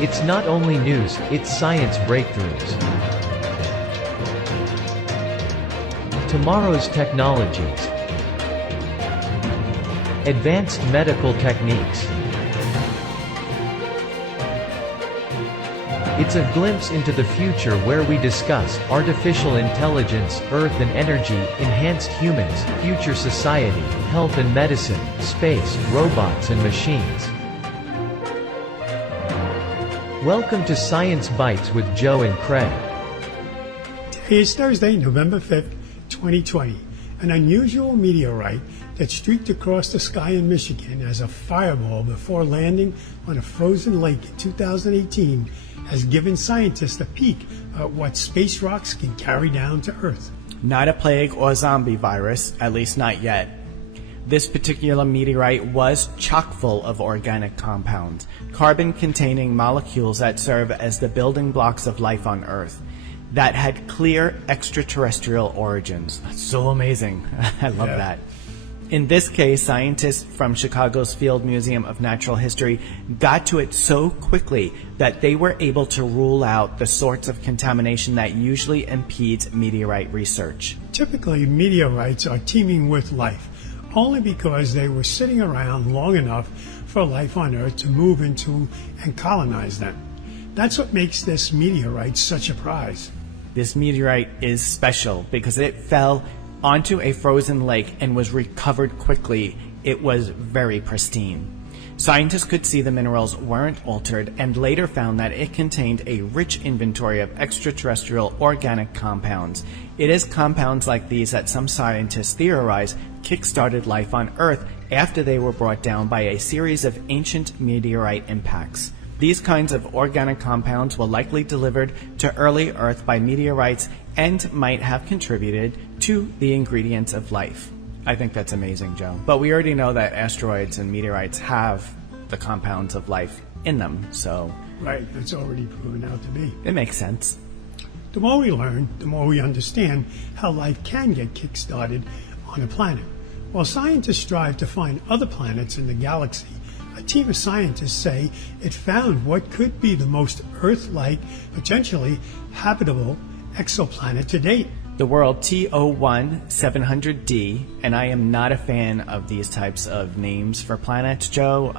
It's not only news, it's science breakthroughs. Tomorrow's technologies. Advanced medical techniques. It's a glimpse into the future where we discuss artificial intelligence, Earth and energy, enhanced humans, future society, health and medicine, space, robots and machines. Welcome to Science Bytes with Joe and Craig. Today is Thursday, November 5th, 2020. An unusual meteorite that streaked across the sky in Michigan as a fireball before landing on a frozen lake in 2018 has given scientists a peek at what space rocks can carry down to Earth. Not a plague or zombie virus, at least not yet. This particular meteorite was chock full of organic compounds, carbon-containing molecules that serve as the building blocks of life on Earth, that had clear extraterrestrial origins. That's so amazing. I love that. In this case, scientists from Chicago's Field Museum of Natural History got to it so quickly that they were able to rule out the sorts of contamination that usually impedes meteorite research. Typically, meteorites are teeming with life, only because they were sitting around long enough for life on Earth to move into and colonize them. That's what makes this meteorite such a prize. This meteorite is special because it fell onto a frozen lake and was recovered quickly. It was very pristine. Scientists could see the minerals weren't altered and later found that it contained a rich inventory of extraterrestrial organic compounds. It is compounds like these that some scientists theorize kick-started life on Earth after they were brought down by a series of ancient meteorite impacts. These kinds of organic compounds were likely delivered to early Earth by meteorites and might have contributed to the ingredients of life. I think that's amazing, Joe. But we already know that asteroids and meteorites have the compounds of life in them, so... Right, that's already proven out to be. It makes sense. The more we learn, the more we understand how life can get kick-started on a planet. While scientists strive to find other planets in the galaxy, a team of scientists say it found what could be the most Earth-like, potentially habitable exoplanet to date. The world S01-E33, and I am not a fan of these types of names for planets, Joe.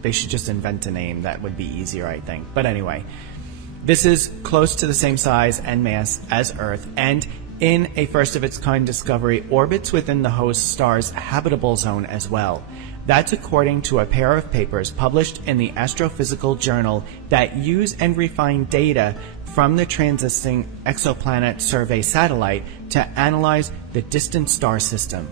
They should just invent a name. That would be easier, I think. But anyway, this is close to the same size and mass as Earth, and in a first-of-its-kind discovery, orbits within the host star's habitable zone as well. That's according to a pair of papers published in the Astrophysical Journal that use and refine data from the Transiting Exoplanet Survey satellite to analyze the distant star system,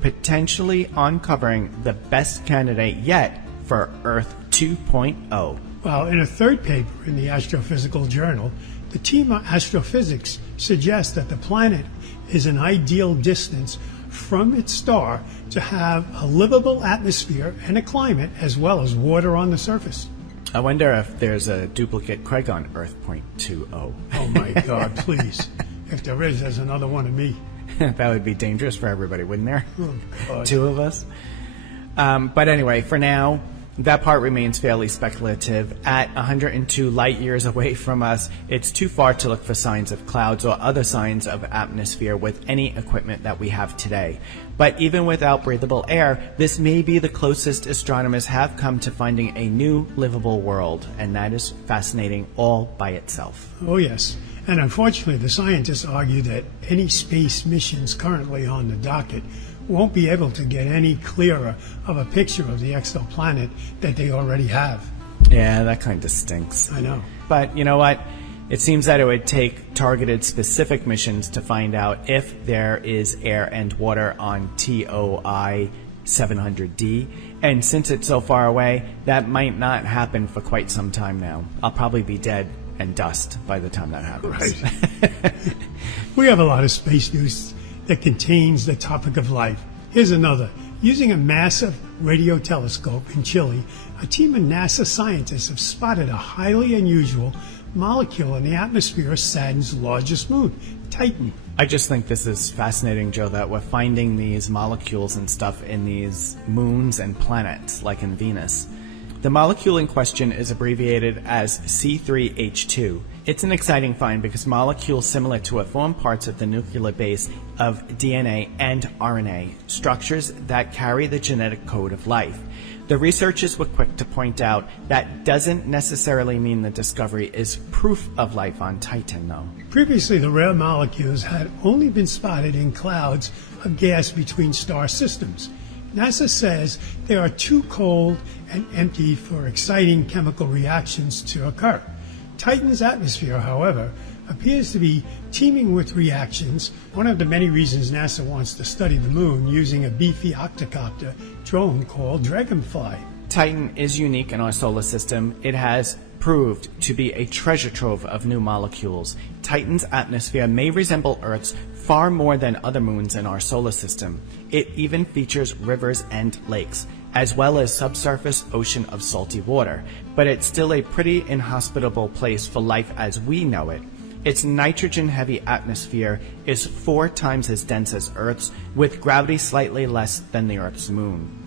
potentially uncovering the best candidate yet for Earth 2.0. Well, in a third paper in the Astrophysical Journal, the team of astrophysics suggests that the planet is an ideal distance from its star to have a livable atmosphere and a climate as well as water on the surface. I wonder if there's a duplicate Craig on Earth 2.0. Oh my God, please. If there is, there's another one of me. That would be dangerous for everybody, wouldn't there? Oh, God. Two of us. But anyway, for now, that part remains fairly speculative. At 102 light years away from us, it's too far to look for signs of clouds or other signs of atmosphere with any equipment that we have today. But even without breathable air, this may be the closest astronomers have come to finding a new livable world, and that is fascinating all by itself. Oh yes, and unfortunately the scientists argue that any space missions currently on the docket won't be able to get any clearer of a picture of the exoplanet that they already have. Yeah, that kind of stinks. I know. But you know what? It seems that it would take targeted specific missions to find out if there is air and water on TOI 700D, and since it's so far away, that might not happen for quite some time now. I'll probably be dead and dust by the time that happens. Right. We have a lot of space news that contains the topic of life. Here's another. Using a massive radio telescope in Chile, a team of NASA scientists have spotted a highly unusual molecule in the atmosphere of Saturn's largest moon, Titan. I just think this is fascinating, Joe, that we're finding these molecules and stuff in these moons and planets, like in Venus. The molecule in question is abbreviated as C3H2. It's an exciting find because molecules similar to it form parts of the nuclear base of DNA and RNA, structures that carry the genetic code of life. The researchers were quick to point out that doesn't necessarily mean the discovery is proof of life on Titan, though. Previously, the rare molecules had only been spotted in clouds of gas between star systems. NASA says they are too cold and empty for exciting chemical reactions to occur. Titan's atmosphere, however, appears to be teeming with reactions, one of the many reasons NASA wants to study the moon using a beefy octocopter drone called Dragonfly. Titan is unique in our solar system. It has proved to be a treasure trove of new molecules. Titan's atmosphere may resemble Earth's far more than other moons in our solar system. It even features rivers and lakes, as well as subsurface ocean of salty water, but it's still a pretty inhospitable place for life as we know it. Its nitrogen-heavy atmosphere is 4 times as dense as Earth's, with gravity slightly less than the Earth's moon.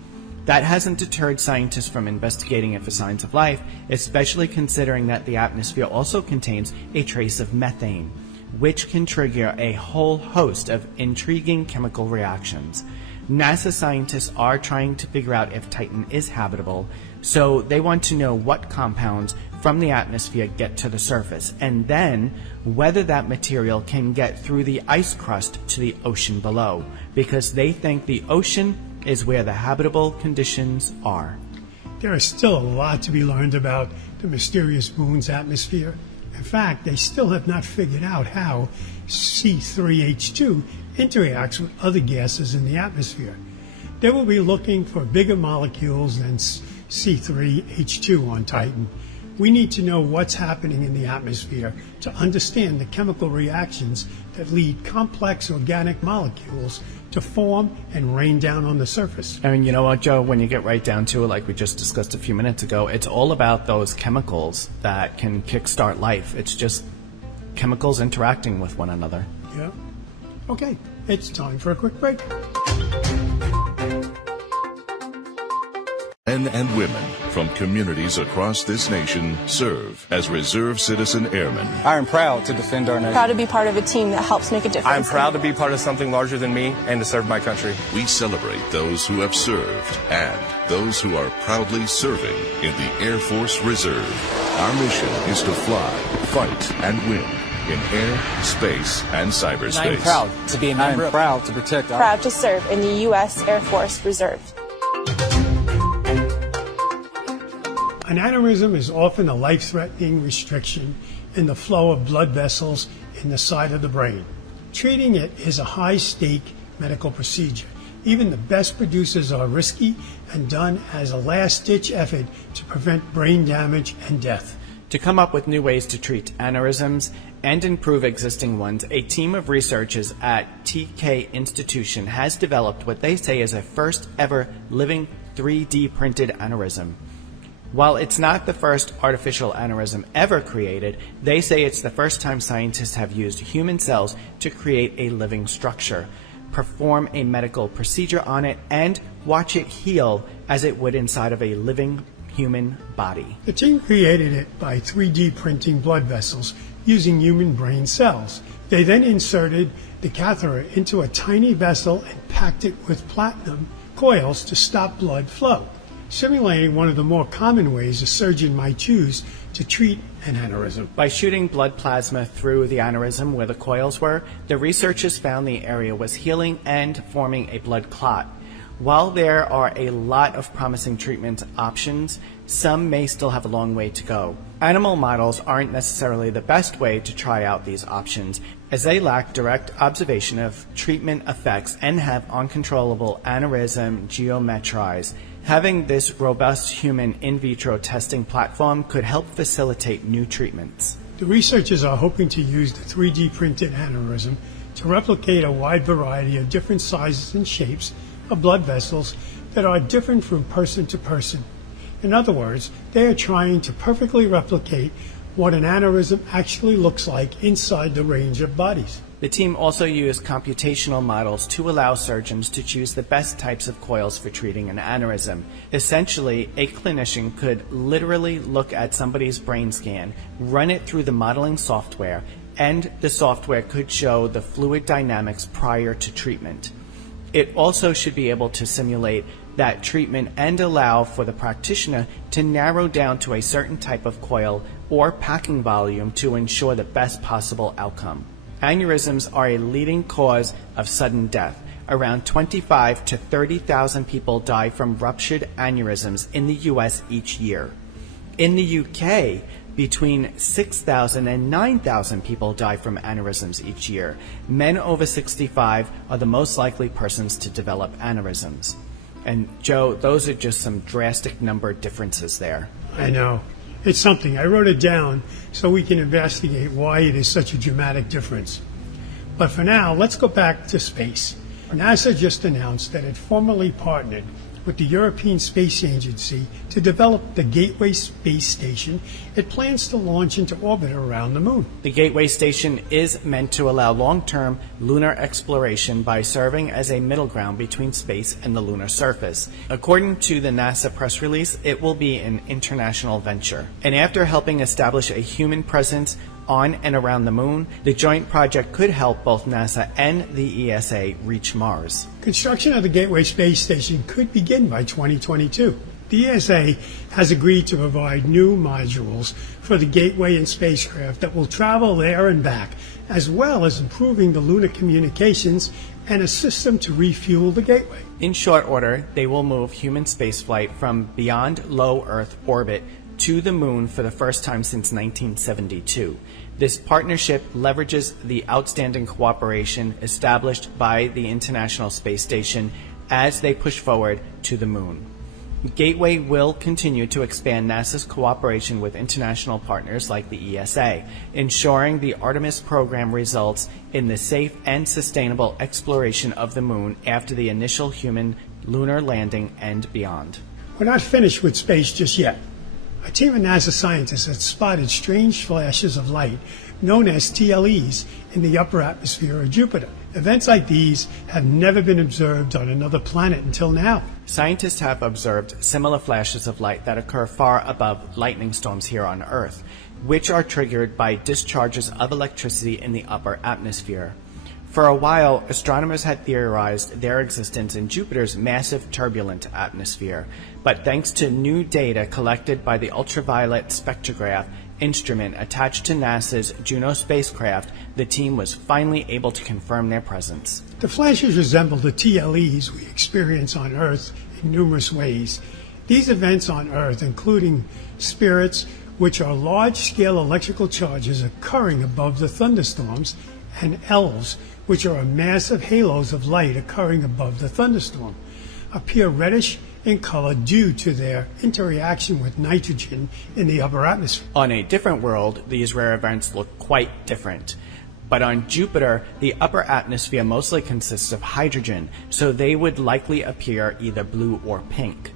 That hasn't deterred scientists from investigating it for signs of life, especially considering that the atmosphere also contains a trace of methane, which can trigger a whole host of intriguing chemical reactions. NASA scientists are trying to figure out if Titan is habitable, so they want to know what compounds from the atmosphere get to the surface, and then whether that material can get through the ice crust to the ocean below, because they think the ocean is where the habitable conditions are. There is still a lot to be learned about the mysterious moon's atmosphere. In fact, they still have not figured out how C3H2 interacts with other gases in the atmosphere. They will be looking for bigger molecules than C3H2 on Titan. We need to know what's happening in the atmosphere to understand the chemical reactions that lead complex organic molecules to form and rain down on the surface. I mean, you know what, Joe, when you get right down to it, like we just discussed a few minutes ago, it's all about those chemicals that can kickstart life. It's just chemicals interacting with one another. Yeah. Okay, it's time for a quick break. Men and women from communities across this nation serve as Reserve Citizen Airmen. I am proud to defend our nation. Proud to be part of a team that helps make a difference. I am proud to be part of something larger than me and to serve my country. We celebrate those who have served and those who are proudly serving in the Air Force Reserve. Our mission is to fly, fight, and win in air, space, and cyberspace. I am proud to be a member. I am proud to protect our... Proud to serve in the U.S. Air Force Reserve. An aneurysm is often a life-threatening restriction in the flow of blood vessels in the side of the brain. Treating it is a high-stake medical procedure. Even the best producers are risky and done as a last-ditch effort to prevent brain damage and death. To come up with new ways to treat aneurysms and improve existing ones, a team of researchers at TK Institution has developed what they say is a first ever living 3D printed aneurysm. While it's not the first artificial aneurysm ever created, they say it's the first time scientists have used human cells to create a living structure, perform a medical procedure on it, and watch it heal as it would inside of a living human body. The team created it by 3D printing blood vessels using human brain cells. They then inserted the catheter into a tiny vessel and packed it with platinum coils to stop blood flow, simulating one of the more common ways a surgeon might use to treat an aneurysm. By shooting blood plasma through the aneurysm where the coils were, the researchers found the area was healing and forming a blood clot. While there are a lot of promising treatment options, some may still have a long way to go. Animal models aren't necessarily the best way to try out these options, as they lack direct observation of treatment effects and have uncontrollable aneurysm geometries. Having this robust human in vitro testing platform could help facilitate new treatments. The researchers are hoping to use the 3D printed aneurysm to replicate a wide variety of different sizes and shapes of blood vessels that are different from person to person. In other words, they are trying to perfectly replicate what an aneurysm actually looks like inside the range of bodies. The team also used computational models to allow surgeons to choose the best types of coils for treating an aneurysm. Essentially, a clinician could literally look at somebody's brain scan, run it through the modeling software, and the software could show the fluid dynamics prior to treatment. It also should be able to simulate that treatment and allow for the practitioner to narrow down to a certain type of coil or packing volume to ensure the best possible outcome. Aneurysms are a leading cause of sudden death. Around 25 to 30,000 people die from ruptured aneurysms in the US each year. In the UK, between 6,000 and 9,000 people die from aneurysms each year. Men over 65 are the most likely persons to develop aneurysms. And Joe, those are just some drastic number differences there. I know. It's something. I wrote it down so we can investigate why it is such a dramatic difference. But for now, let's go back to space. NASA just announced that it formally partnered with the European Space Agency to develop the Gateway Space Station it plans to launch into orbit around the Moon. The Gateway Station is meant to allow long-term lunar exploration by serving as a middle ground between space and the lunar surface. According to the NASA press release, it will be an international venture. And after helping establish a human presence on and around the Moon, the joint project could help both NASA and the ESA reach Mars. Construction of the Gateway Space Station could begin by 2022. The ESA has agreed to provide new modules for the Gateway and spacecraft that will travel there and back, as well as improving the lunar communications and a system to refuel the Gateway. In short order, they will move human spaceflight from beyond low Earth orbit to the Moon for the first time since 1972. This partnership leverages the outstanding cooperation established by the International Space Station as they push forward to the Moon. Gateway will continue to expand NASA's cooperation with international partners like the ESA, ensuring the Artemis program results in the safe and sustainable exploration of the Moon after the initial human lunar landing and beyond. We're not finished with space just yet. A team of NASA scientists has spotted strange flashes of light known as TLEs in the upper atmosphere of Jupiter. Events like these have never been observed on another planet until now. Scientists have observed similar flashes of light that occur far above lightning storms here on Earth, which are triggered by discharges of electricity in the upper atmosphere. For a while, astronomers had theorized their existence in Jupiter's massive turbulent atmosphere, but thanks to new data collected by the ultraviolet spectrograph instrument attached to NASA's Juno spacecraft, the team was finally able to confirm their presence. The flashes resemble the TLEs we experience on Earth in numerous ways. These events on Earth, including spirits, which are large-scale electrical charges occurring above the thunderstorms, and elves, which are massive halos of light occurring above the thunderstorm, appear reddish in color due to their interaction with nitrogen in the upper atmosphere. On a different world, these rare events look quite different. But on Jupiter, the upper atmosphere mostly consists of hydrogen, so they would likely appear either blue or pink.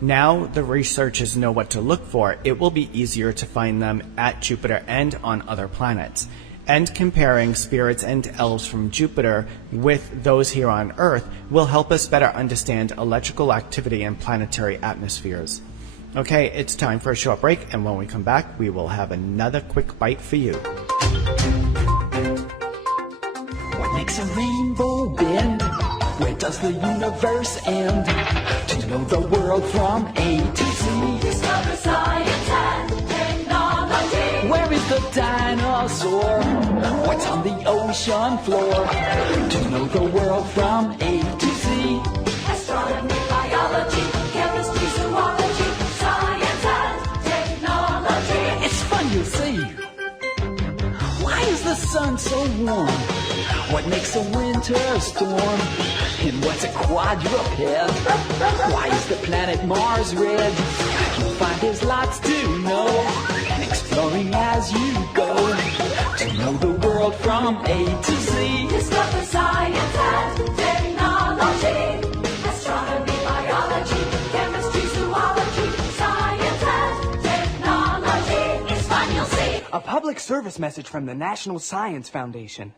Now the researchers know what to look for, it will be easier to find them at Jupiter and on other planets. And comparing spirits and elves from Jupiter with those here on Earth will help us better understand electrical activity in planetary atmospheres. Okay, it's time for a short break, and when we come back, we will have another quick bite for you. What makes a rainbow bend? Where does the universe end? To know the world from A to Z. Discover science and technology. Where is the dinosaur? What's on the ocean floor? To know the world from A to Z. Astronomy, biology, chemistry, zoology, science and technology. It's fun, you'll see. Why is the sun so warm? What makes a winter storm? And what's a quadruped? Why is the planet Mars red? You'll find there's lots to know. Exploring as you go. To know the world from A to Z. Discover science and technology. Astronomy, biology, chemistry, zoology, science and technology. It's fun, you'll see. A public service message from the National Science Foundation.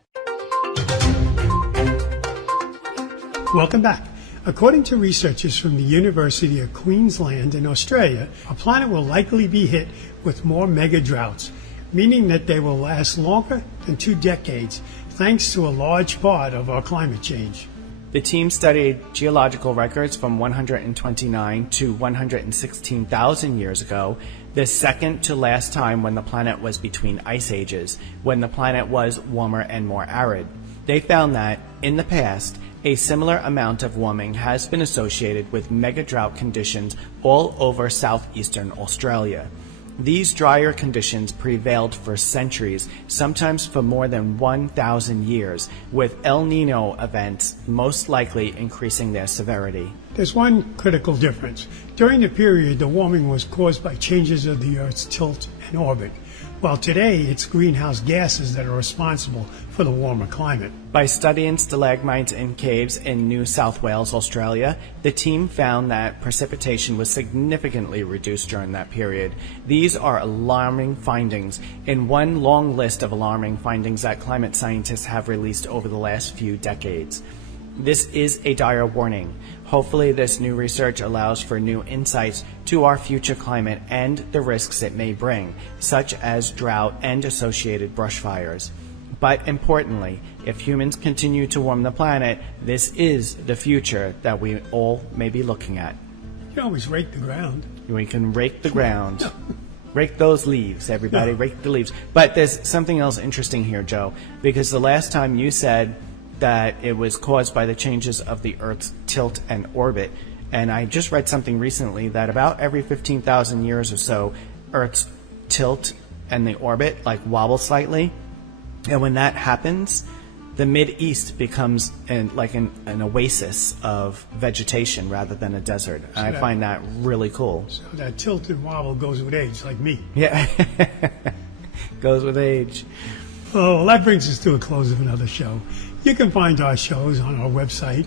Welcome back. According to researchers from the University of Queensland in Australia, our planet will likely be hit with more mega-droughts, meaning that they will last longer than 2 decades, thanks to a large part of our climate change. The team studied geological records from 129 to 116,000 years ago, the second to last time when the planet was between ice ages, when the planet was warmer and more arid. They found that, in the past, a similar amount of warming has been associated with mega-drought conditions all over southeastern Australia. These drier conditions prevailed for centuries, sometimes for more than 1,000 years, with El Nino events most likely increasing their severity. There's one critical difference. During the period, the warming was caused by changes of the Earth's tilt and orbit, while today it's greenhouse gases that are responsible for the warmer climate. By studying stalagmites in caves in New South Wales, Australia, the team found that precipitation was significantly reduced during that period. These are alarming findings in one long list of alarming findings that climate scientists have released over the last few decades. This is a dire warning. Hopefully this new research allows for new insights to our future climate and the risks it may bring, such as drought and associated brush fires. But importantly, if humans continue to warm the planet, this is the future that we all may be looking at. You can always rake the ground. We can rake the ground. Rake those leaves, everybody, rake the leaves. But there's something else interesting here, Joe, because the last time you said that it was caused by the changes of the Earth's tilt and orbit, and I just read something recently that about every 15,000 years or so, Earth's tilt and the orbit wobble slightly, and when that happens, the Mid-East becomes an oasis of vegetation rather than a desert. So I find that really cool. So that tilt and wobble goes with age, like me. Yeah, goes with age. Oh, well, that brings us to a close of another show. You can find our shows on our website,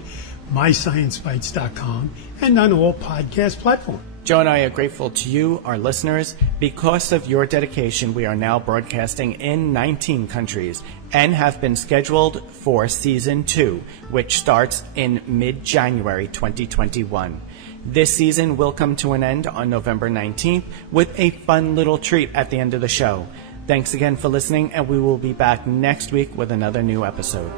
mysciencebytes.com, and on all podcast platforms. Joe and I are grateful to you, our listeners. Because of your dedication, we are now broadcasting in 19 countries and have been scheduled for Season 2, which starts in mid-January 2021. This season will come to an end on November 19th with a fun little treat at the end of the show. Thanks again for listening, and we will be back next week with another new episode.